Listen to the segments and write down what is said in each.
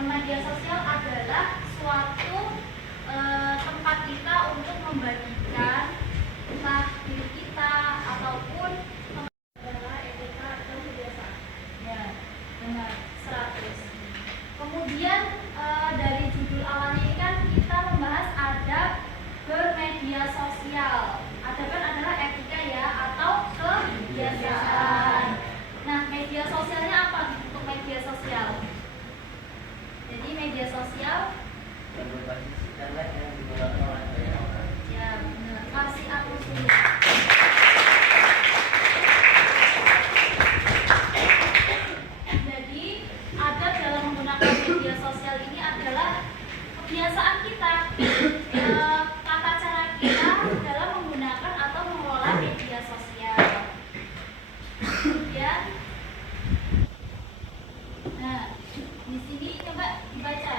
Media sosial adalah suatu tempat kita untuk membagikan entah diri kita ataupun adalah etika atau kebiasaan. Ya, benar, 100. Kemudian dari judul awalnya ini kan kita membahas adab bermedia sosial. Adab kan adalah etika ya atau kebiasaan. Nah, media sosialnya apa untuk media sosial? Jadi media sosial yang digunakan oleh banyak orang. Ya, benar. Kasih aku sulit. Jadi, adab dalam menggunakan media sosial ini adalah kebiasaan kita, tata cara kita dalam menggunakan atau mengelola media sosial. Kemudian, nah, di sini coba dibaca.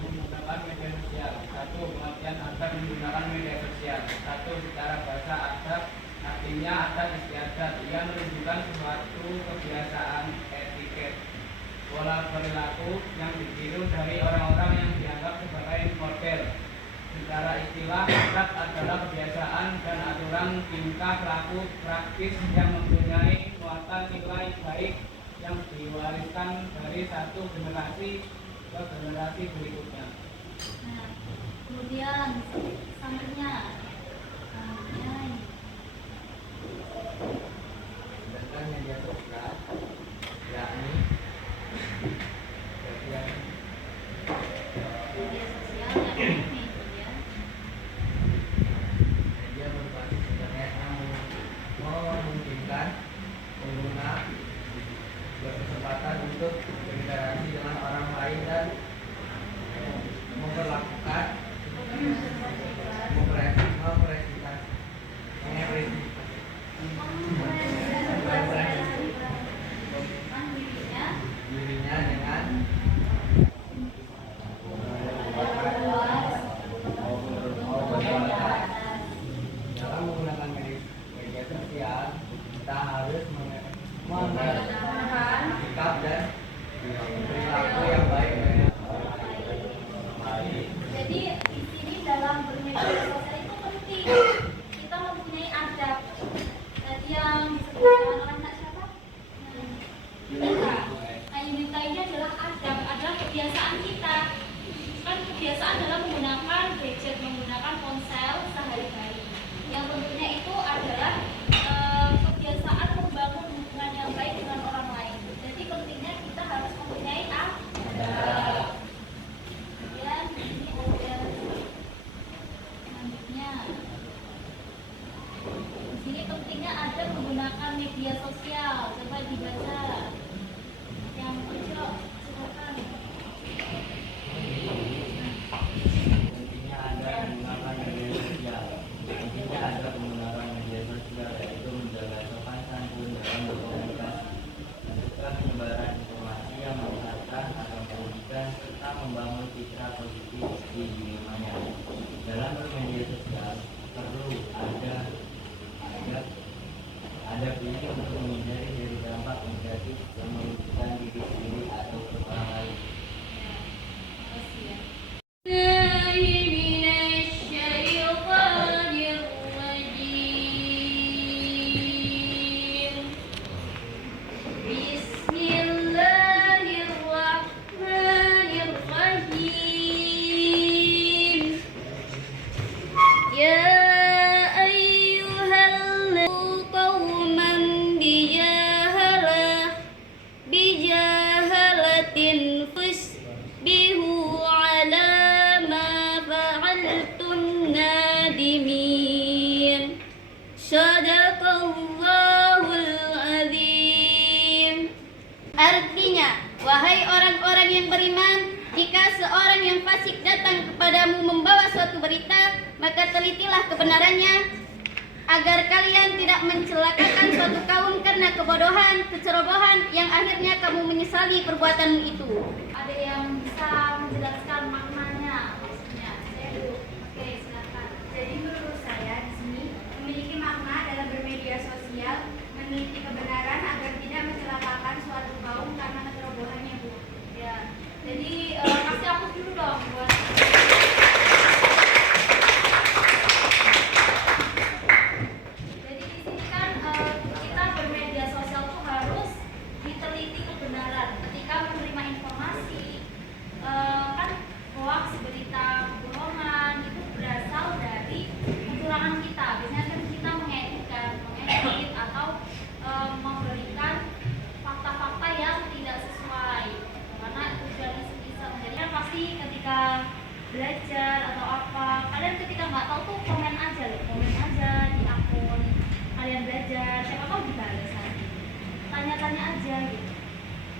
Menggunakan media sosial. 1. Pengertian adab menggunakan media sosial. 1. Secara bahasa adab artinya adat istiadat. Ia menunjukkan suatu kebiasaan etiket, pola perilaku yang ditiru dari orang-orang yang dianggap sebagai model. Secara istilah, adab adalah kebiasaan dan aturan tingkah laku praktis yang mempunyai muatan nilai baik yang diwariskan dari satu generasi ke generasi berikutnya. Nah, kemudian sampelnya, sedangkan media sosial yakni bagian media sosial yakni media berbasis internet yang memungkinkan pengguna berkesempatan untuk berinteraksi dengan orang lain dan memperlakukan dirinya dengan dalam menggunakan media sosial kita harus mengenal sikap dan perilaku yang baik. Jadi di sini dalam bermedia sosial itu penting kita mempunyai adab. Tadi yang disebutkan oleh Nak siapa? Yunita. Nah, Yunita ini adalah adab, adalah kebiasaan kita. Kan kebiasaan dalam menggunakan gadget, menggunakan ponsel sehari-hari. Yang tentunya itu adalah kebiasaan membangun hubungan yang baik dengan orang lain. Jadi pentingnya kita harus mempunyai adab. Kemudian ini ada selanjutnya. Di sini pentingnya ada menggunakan media sosial. Coba dibaca. Yang kecil silakan. Intinya ada menggunakan media sosial. Intinya ada menggunakan media sosial yaitu menjaga sopan santun dalam berkomunikasi, mencegah penyebaran informasi yang menyesatkan atau merugikan, serta membangun citra positif di dunia maya. Dalam bermedia sosial perlu ada pilih untuk menghindari dari dampak negatif yang merugikan diri sendiri atau orang lain. Artinya, wahai orang-orang yang beriman, jika seorang yang fasik datang kepadamu membawa suatu berita, maka telitilah kebenarannya, agar kalian tidak mencelakakan suatu kaum karena kebodohan, kecerobohan yang akhirnya kamu menyesali perbuatanmu itu. Ada yang bisa menjelaskan maknanya maksudnya? Saya dulu. Oke, silakan. Jadi menurut saya di sini memiliki makna dalam bermedia sosial meneliti kebenaran agar tidak mencelakakan suatu kaum karena kecerobohannya, Bu. Ya, jadi kasih aku dulu dong buat. Jadi di sini kan kita bermedia sosial tuh harus diteliti kebenaran ketika menerima informasi. Kan hoax, berita kebohongan itu berasal dari kecurangan kita. Biasanya kan kita mengedit atau memberikan fakta-fakta yang tidak sesuai, karena tujuannya bisa menjadi kan pasti ketika belajar atau apa, kalian ketika nggak tahu tuh komen aja di akun kalian belajar, siapa tahu dibales nanti, tanya-tanya aja gitu.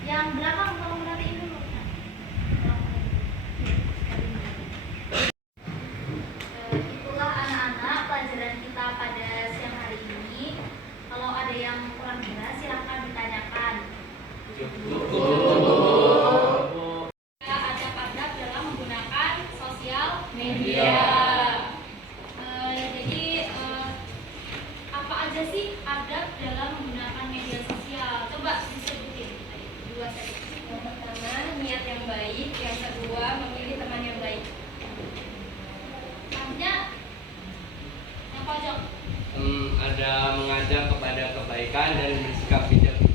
Yang belakang kalau merhatiin dulu. Itulah anak-anak pelajaran kita pada siang hari ini. Kalau ada yang kurang jelas silahkan ditanyakan. Ada adab dalam menggunakan sosial media. Jadi apa aja sih adab dalam menggunakan media sosial? Coba disebutin dua saja. Yang pertama, niat yang baik. Yang kedua, memilih teman yang baik. Selanjutnya yang pojok. Ada mengajak kepada kebaikan dan bersikap bijak. 100.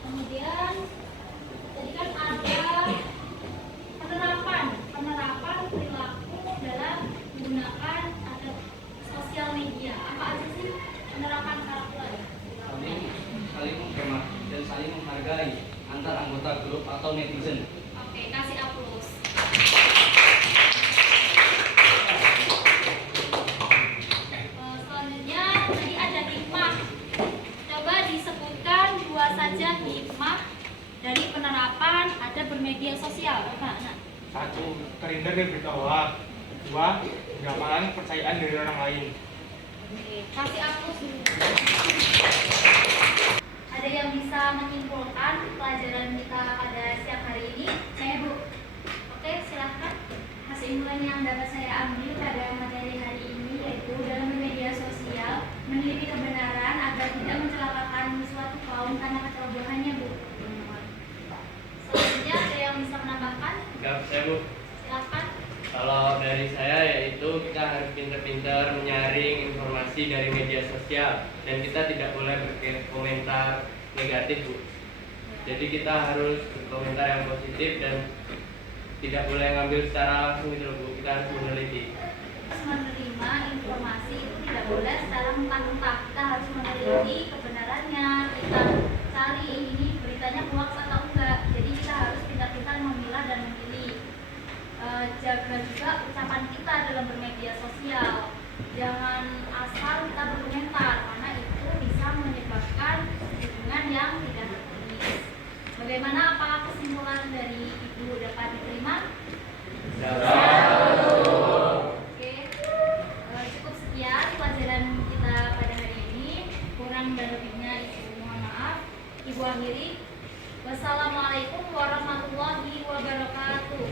Kemudian tadi kan ada penerapan perilaku dalam menggunakan ada sosial media. Apa aja sih penerapan perilaku? Saling menghormati dan saling menghargai antar anggota grup atau netizen. Oke, kasih aplaus. Selanjutnya tadi ada hikmah. Coba disebutkan dua saja hikmah dari penerapan ada bermedia sosial. Nah, 1. Terhindar dari berita hoax. 2. Mendapatkan kepercayaan dari orang lain. oke, kasih aplaus dulu. Ada yang bisa menyimpulkan pelajaran kita pada siang hari ini? Saya, Bu. Oke, silahkan. Kesimpulan yang dapat saya ambil pada materi hari ini yaitu dalam media sosial meneliti kebenaran agar tidak mencelakakan suatu kaum karena kecerobohannya, Bu. Selanjutnya ada yang bisa menambahkan? Enggak, saya Bu. Silahkan. Kalau dari saya yaitu kita harus pintar-pintar menyaring informasi dari media sosial dan kita tidak boleh berkomentar negatif, Bu. Jadi kita harus berkomentar yang positif dan tidak boleh ngambil secara langsung gitu loh, Bu. Kita harus meneliti. Menerima informasi itu tidak boleh secara mentah-mentah. Kita harus meneliti kebenarannya. Kita cari ini beritanya hoax atau enggak. Jadi kita harus pintar-pintar memilah dan memilih. Jaga juga ucapan kita dalam bermedia sosial. Jangan asal kita berkomentar karena itu bisa menyebabkan hubungan yang tidak harmonis. Bagaimana, apakah kesimpulan dari Ibu dapat diterima? Oke, cukup sekian pelajaran kita pada hari ini. Kurang dan lebihnya Ibu mohon maaf. Ibu akhiri. Wassalamualaikum warahmatullahi wabarakatuh.